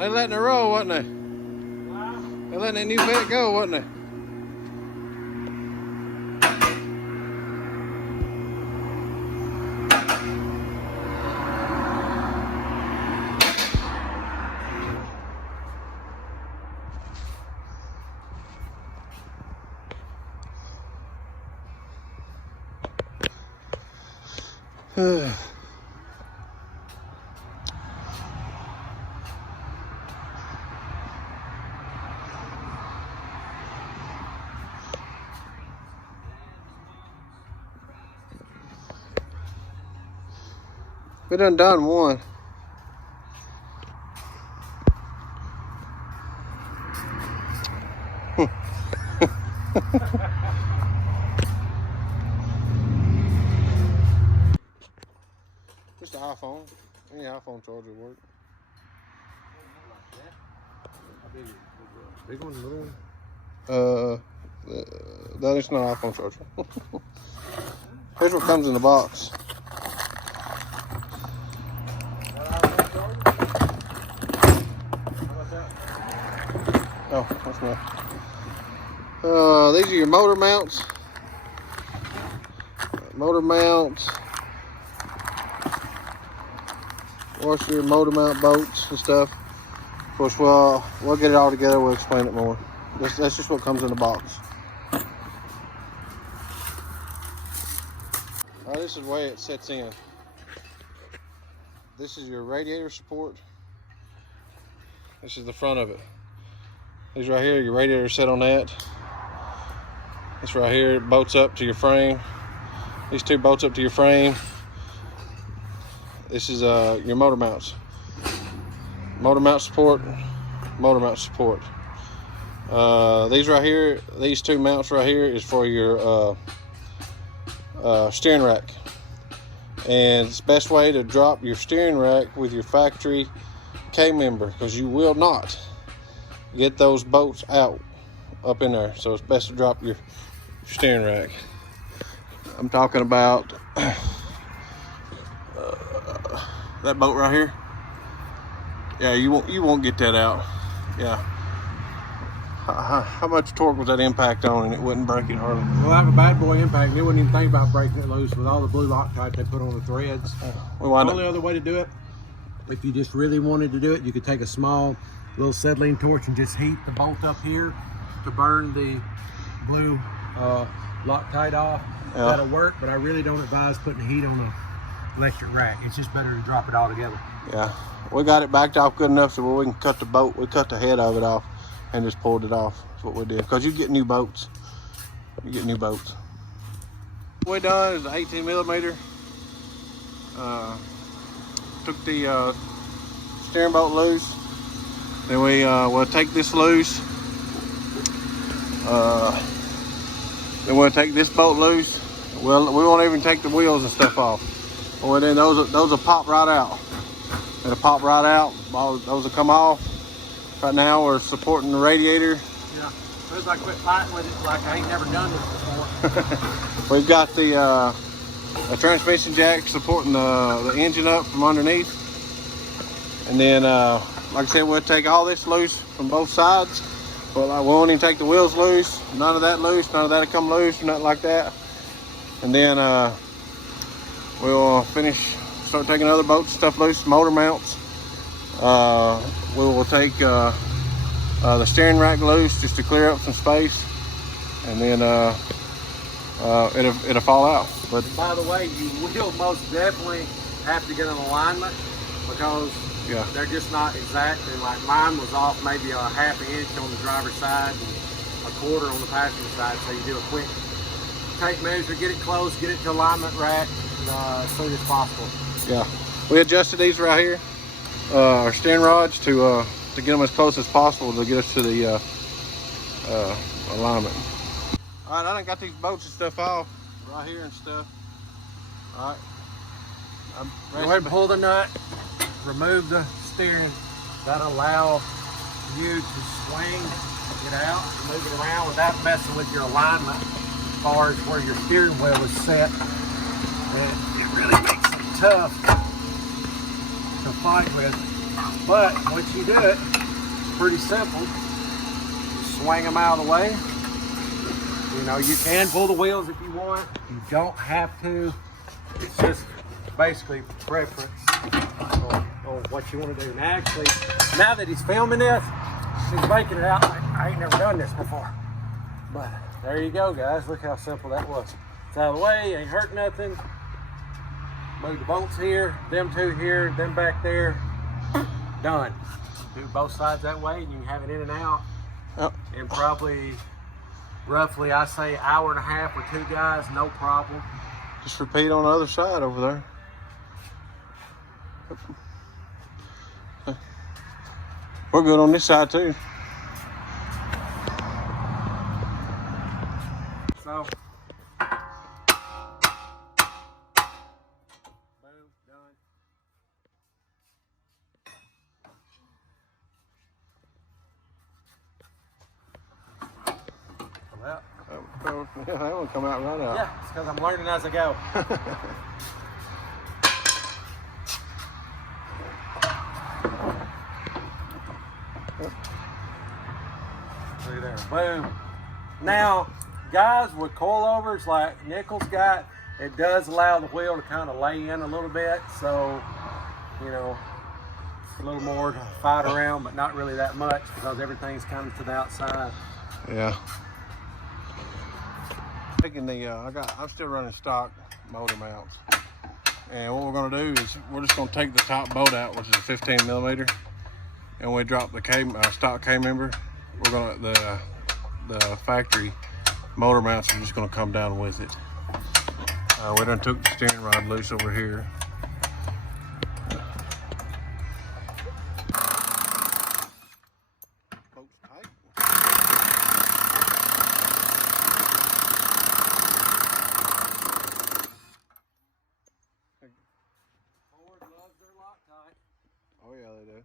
They letting it roll, wasn't they? They letting that new vet go, wasn't they? We done one. Just an iPhone. Any iPhone charger work. Big one, little one? That is not an iPhone charger. Here's what comes in the box. Oh, that's not. These are your motor mounts. Motor mounts. Washer, motor mount bolts and stuff. Of course, we'll get it all together. We'll explain it more. That's just what comes in the box. This is the way it sets in. This is your radiator support. This is the front of it. These right here, your radiator set on that. This right here bolts up to your frame. These two bolts up to your frame. This is your motor mounts. Motor mount support, motor mount support. These right here, these two mounts right here is for your steering rack. And it's the best way to drop your steering rack with your factory K-member, because you will not get those bolts out up in there. So it's best to drop your steering rack. I'm talking about that bolt right here. Yeah, you won't get that out. Yeah. How much torque was that impact on, and it wouldn't break it hardly? Well, I have a bad boy impact. They wouldn't even think about breaking it loose with all the blue Loctite they put on the threads. The only other way to do it, if you just really wanted to do it, you could take a small little acetylene torch and just heat the bolt up here to burn the blue Loctite off. Yeah. That'll work, but I really don't advise putting heat on the electric rack. It's just better to drop it all together. Yeah, we got it backed off good enough so we can cut the bolt. We cut the head of it off and just pulled it off. That's what we did. Because you get new bolts. You get new bolts. What we done is 18 millimeter. Took the steering bolt loose. Then we'll take this loose. Then we'll take this bolt loose. Well, we won't even take the wheels and stuff off. Well, then those will pop right out. It'll pop right out. Those will come off. Right now we're supporting the radiator. Yeah, feels like quit fighting with it like I ain't never done this before. We've got the transmission jack supporting the engine up from underneath. And then, like I said, we'll take all this loose from both sides. But we won't even take the wheels loose. None of that loose. None of that will come loose. Nothing like that. And then we'll start taking other bolts and stuff loose, motor mounts. We will take the steering rack loose just to clear up some space, and then it'll fall out. But by the way, you will most definitely have to get an alignment, because they're just not exactly. Like mine was off maybe a ½ inch on the driver's side and 1/4 on the passenger side. So you do a quick tape measure, get it close, get it to alignment rack as soon as possible. Yeah, we adjusted these right here, our steering rods, to get them as close as possible to get us to the alignment. All right, I done got these bolts and stuff off right here and stuff. All right, go ahead and pull the nut, remove the steering. That'll allow you to swing it out, move it around without messing with your alignment as far as where your steering wheel is set. And it really makes it tough to fight with. But once you do it, pretty simple. Just swing them out of the way. You know, you can pull the wheels if you want. You don't have to. It's just basically preference on what you want to do. And actually, now that he's filming this, he's making it out like I ain't never done this before. But there you go, guys. Look how simple that was. It's out of the way, ain't hurt nothing. Move the bolts here, them two here, them back there. Done. Do both sides that way, and you can have it in and out. Yep. In probably, roughly, I say hour and a half with two guys, no problem. Just repeat on the other side over there. We're good on this side too. So, boom, done. Well, Yeah, that one come out right out. yeah, it's because I'm learning as I go. See there, boom. Now, guys, with coilovers like Nickel's got, it does allow the wheel to kind of lay in a little bit, so, you know, it's a little more to fight around, but not really that much because everything's coming to the outside. Yeah. Taking the, I'm still running stock motor mounts, and what we're gonna do is we're just gonna take the top bolt out, which is a 15 millimeter, and when we drop the stock K member, we're gonna the factory motor mounts are just gonna come down with it. We done took the steering rod loose over here. Bolts tight. Ford loves their Loctite. Oh yeah, they do.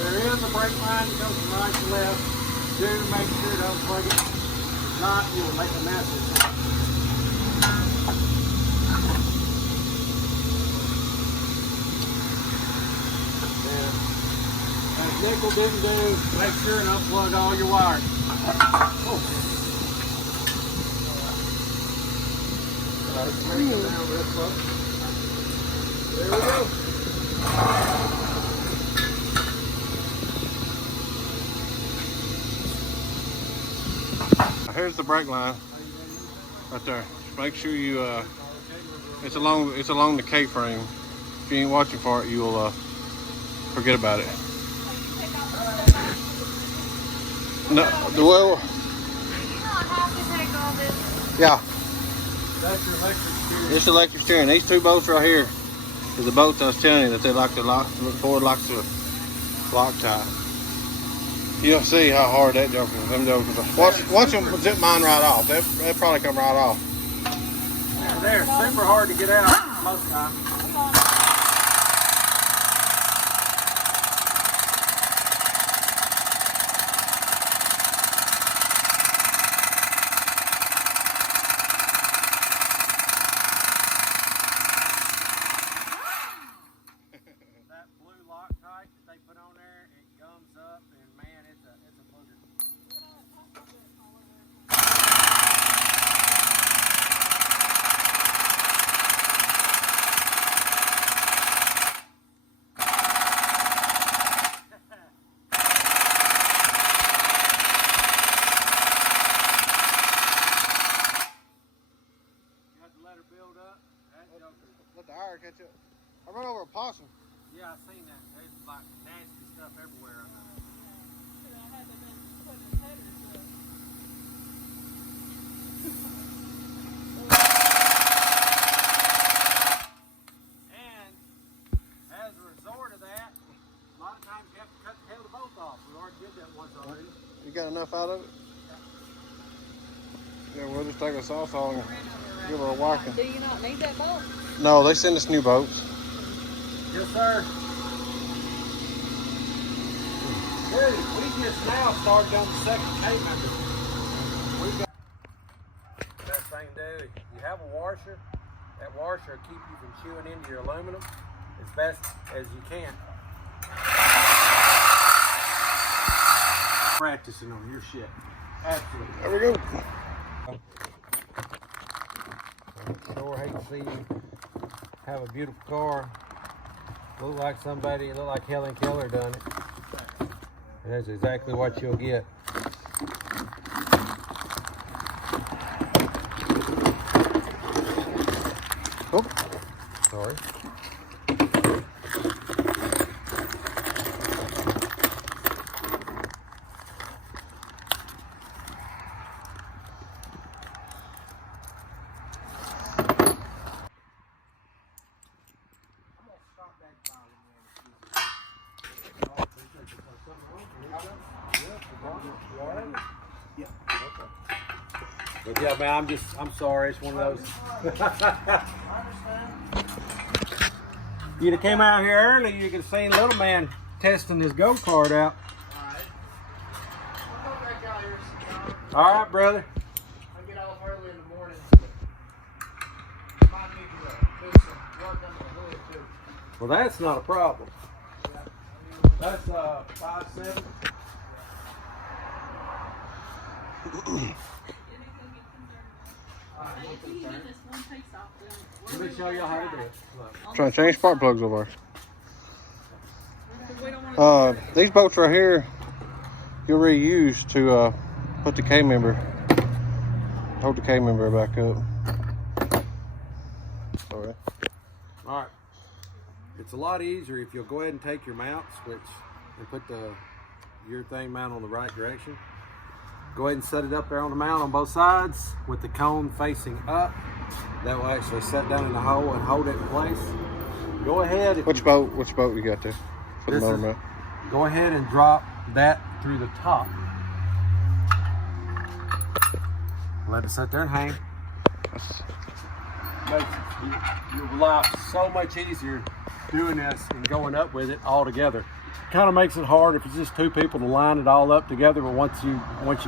There is a brake line that goes from right to left. Do make sure don't plug it. If not, you will make a mess of it. As Nickel didn't do, make sure and unplug all your wires. Oh. Let's bring it down real close. There we go. Here's the brake line right there. Just make sure you it's along the K-frame. If you ain't watching for it, you'll forget about it. No, well, yeah. That's your electric steering. This electric steering. These two bolts right here is the bolts I was telling you that they like to lock. Ford likes to Loctite. You'll see how hard that joker is. Them jokers are. Watch them zip mine right off. They'll probably come right off. Yeah, they're super hard to get out most of the time. That blue Loctite that they put on there, it gums up, and man, it's a booger. the iron catch up. I run over a possum. Yeah, I seen that. There's like nasty stuff everywhere. And as a result of that, a lot of times you have to cut the tail of the boat off. We already did that once already. You got enough out of it? Yeah, we'll just take a saw saw and give her a whacking. Do you not need that boat? No, they send us new boats. Yes, sir. Dude, we just now started on the second K member. We got best thing to do. You have a washer. That washer will keep you from chewing into your aluminum as best as you can. Practicing on your shit. Absolutely. There we go. Sure hate to see you have a beautiful car. Look like somebody, look like Helen Keller done it. And that's exactly what you'll get. Oh, Sorry. But yeah, man, I'm sorry. It's one of those. You'd have came out here early, you could have seen little man testing his go-kart out. All right, brother. I get off early in the morning. Might need you to do some work under the hood too. Well, that's not a problem. That's 5.7. Let me show y'all how to do it. Look. trying to change spark plugs over there. These bolts right here, you'll reuse to put the K member, hold the K member back up. Sorry. All right. It's a lot easier if you'll go ahead and take your mount switch and put your thing mount on the right direction. Go ahead and set it up there on the mount on both sides with the cone facing up. That will actually set down in the hole and hold it in place. Go ahead. Which boat you got there for the motor mount? Go ahead and drop that through the top. Let it sit there and hang. Makes your life so much easier doing this and going up with it all together. Kind of makes it hard if it's just two people to line it all up together, but once you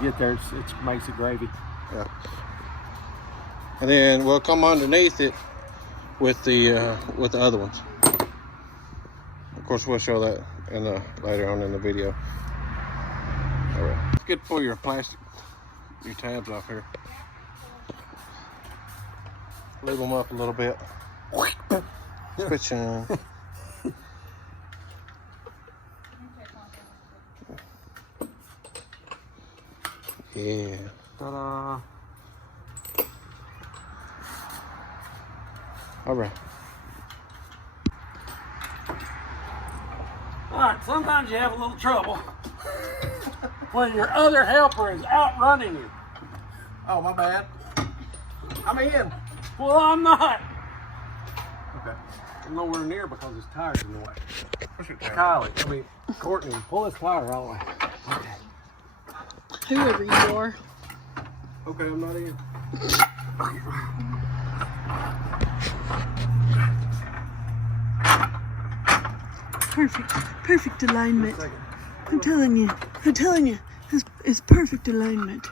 get there, it makes it gravy. Yeah. And then we'll come underneath it with the other ones. Of course, we'll show that later on in the video. All right. It's good to pull your tabs off here. Lube them up a little bit. Switch on. Yeah. Ta-da. All right. All right, sometimes you have a little trouble when your other helper is outrunning you. Oh, my bad. I'm in. Well, I'm not. Okay. I'm nowhere near because his tire's in the way. Courtney, pull his tire all the way. Okay. Whoever you are. Okay, I'm not in. Perfect alignment. I'm telling you, it's perfect alignment.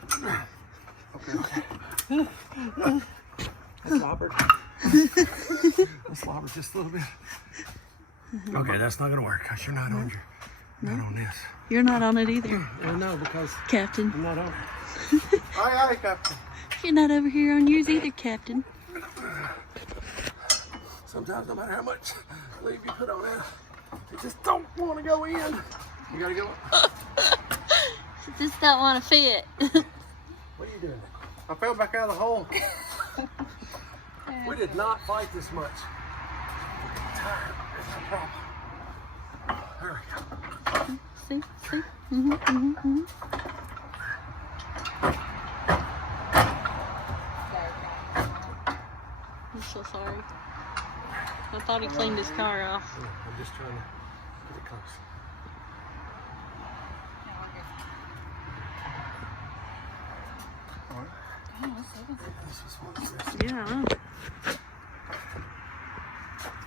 Okay. That's slobbered. That's slobbered just a little bit. Okay, that's not gonna work because you're not on not on this. You're not on it either. I know because Captain. I'm not on. Aye, Captain. You're not over here on yours either, Captain. Sometimes no matter how much leave you put on it, you just don't want to go in. You gotta go. Just don't want to fit. What are you doing? I fell back out of the hole. We did not fight this much. That's the problem. There we go. See? Mm-hmm, mm-hmm, mm-hmm. I'm so sorry. I thought he cleaned his car off. Yeah, I'm just trying to get it close. Yeah.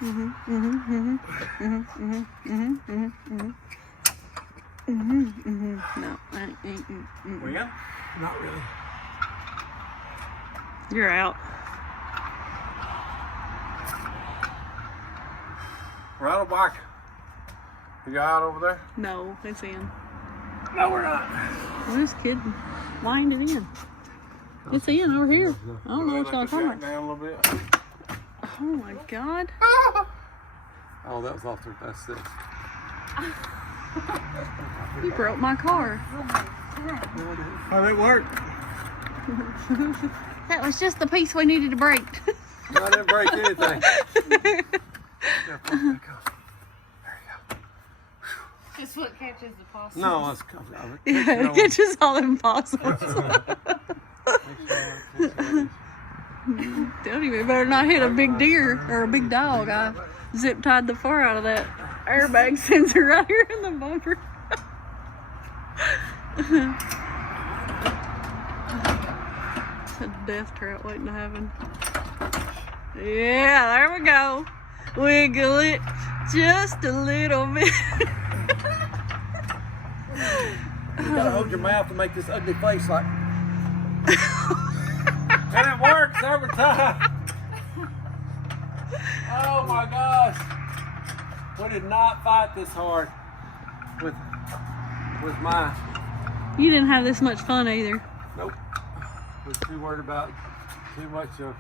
Mm-hmm, mm-hmm, mm-hmm, mm-hmm, mm-hmm, mm-hmm, mm-hmm, mm-hmm, mm-hmm. No, I ain't. Well, yeah, not really. You're out. Ride a bike. You got out over there? No, it's in. No, we're not. I'm just kidding. Wind it in. It's in over here. I don't know what y'all talking about. Down a little bit. Oh my God. Oh, that was off there. That's it. You broke my car. How'd it work? That was just the piece we needed to break. No, I didn't break anything. Just what catches the possum. No, let's come. Yeah, it catches all them possums. Tell you, we better not hit a big deer or a big dog. I zip tied the far out of that airbag sensor right here in the bumper. A death trap waiting to happen. Yeah, there we go. Wiggle it just a little bit. You gotta hold your mouth to make this ugly face like. And it works every time. Oh my gosh. We did not fight this hard with my. You didn't have this much fun either. Nope. Was too worried about too much of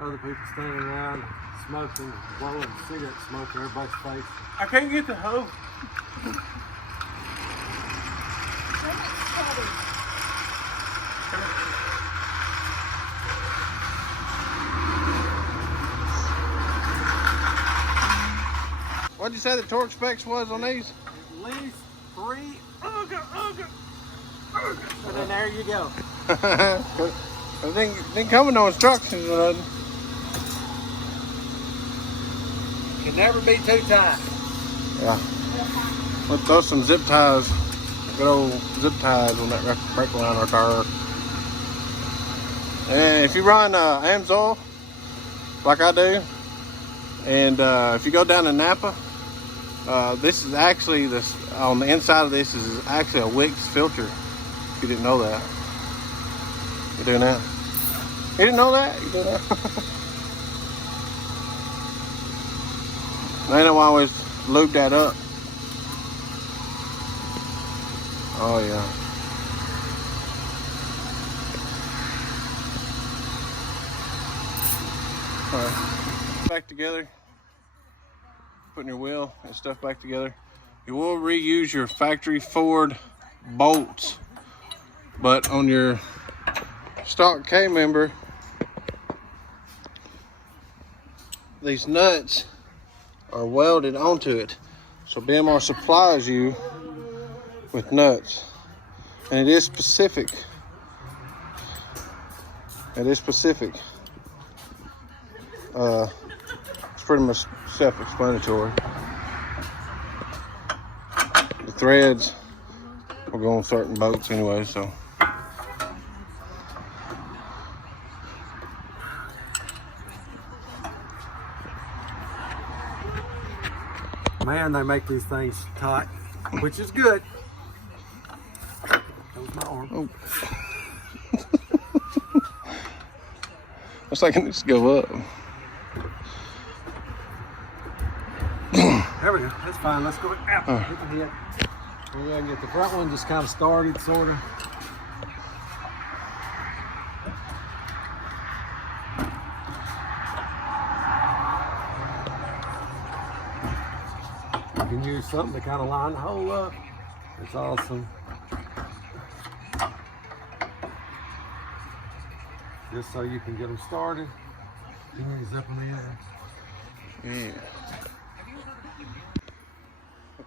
other people standing around smoking, blowing cigarette smoke in everybody's face. I can't get the hoe. What'd you say the torque specs was on these? At least 3. And then there you go. It didn't come with no instructions or nothing. Can never be too tight. Yeah. We'll throw some zip ties, good old zip ties on that brake line or car. And if you run AMSOIL, like I do, and if you go down to Napa, this is actually on the inside of this is actually a Wix filter. If you didn't know that, you're doing that. You didn't know that? You doing that? They don't always lube that up. Oh yeah. All right. Back together. Putting your wheel and stuff back together. You will reuse your factory Ford bolts, but on your stock K member, these nuts are welded onto it. So BMR supplies you with nuts, and it is specific. It is specific. It's pretty much self-explanatory. The threads will go on certain boats anyway, so. Man, they make these things tight, which is good. That was my arm. Oh. Looks like it needs to go up. There we go. That's fine. Let's go out. Hit the head. We're gonna get the front one just kind of started, sort of. You can use something to kind of line the hole up. It's awesome. Just so you can get them started. You need to zip them in. Yeah.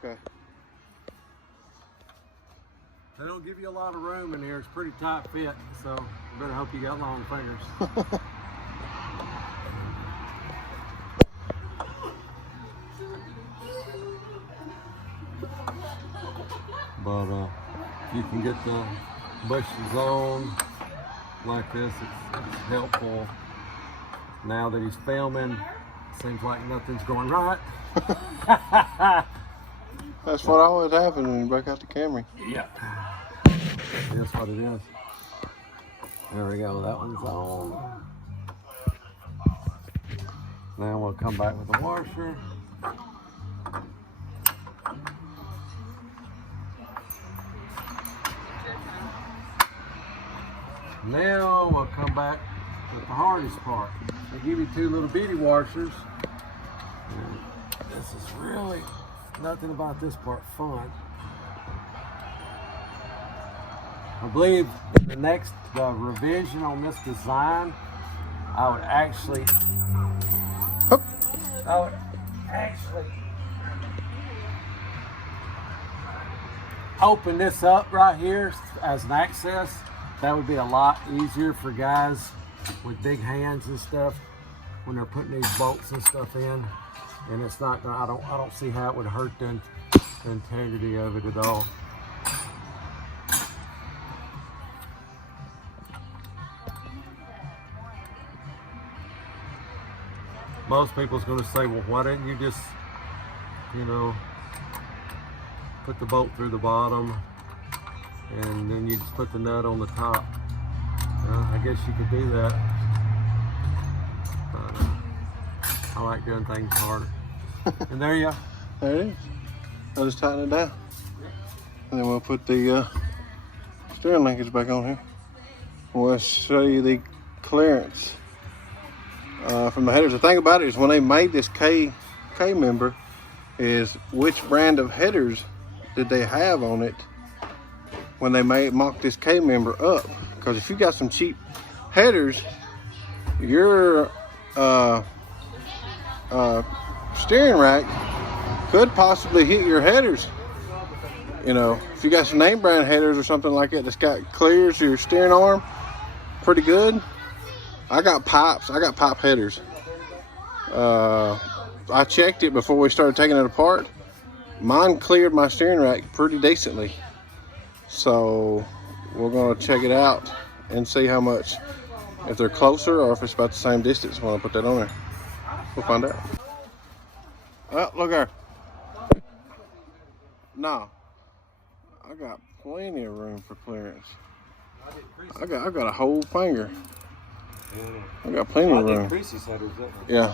Okay. They don't give you a lot of room in here. It's pretty tight fit, so you better hope you got long fingers. But you can get the bushes on like this. It's helpful. Now that he's filming, seems like nothing's going right. That's what always happens when you break out the Camry. Yeah. That's what it is. There we go. That one's on. Now we'll come back with the washer. Now we'll come back with the hardest part. They give you two little bitty washers. And this is really nothing about this part fun. I believe the next revision on this design, I would actually open this up right here as an access. That would be a lot easier for guys with big hands and stuff when they're putting these bolts and stuff in. And it's not gonna, I don't see how it would hurt the integrity of it at all. Most people's gonna say, well, why didn't you just, you know, put the bolt through the bottom and then you just put the nut on the top? I guess you could do that. But I like doing things harder. And there you go. There it is. I'll just tighten it down. And then we'll put the steering linkage back on here. We'll show you the clearance from the headers. The thing about it is when they made this K member is which brand of headers did they have on it when they mocked this K member up. Because if you got some cheap headers, your steering rack could possibly hit your headers. You know, if you got some name brand headers or something like that that's got clears your steering arm pretty good. I got pipes. I got pipe headers. I checked it before we started taking it apart. Mine cleared my steering rack pretty decently. So we're gonna check it out and see how much, if they're closer or if it's about the same distance when I put that on there. We'll find out. Oh, look there. No, I got plenty of room for clearance. I got a whole finger. I got plenty of room. Yeah.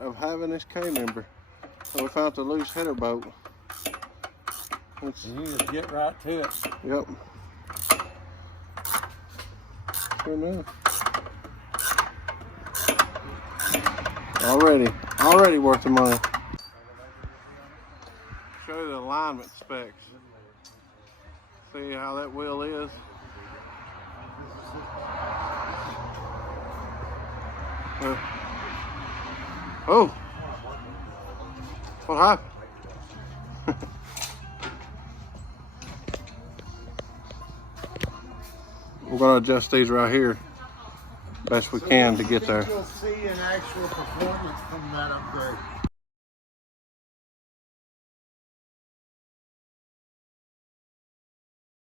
Of having this K member, so we found the loose header bolt. You just get right to it. Yep. Sure enough. Already worth the money. Show you the alignment specs. See how that wheel is. Oh, what happened? We're gonna adjust these right here best we can to get there. You'll see an actual performance from that upgrade.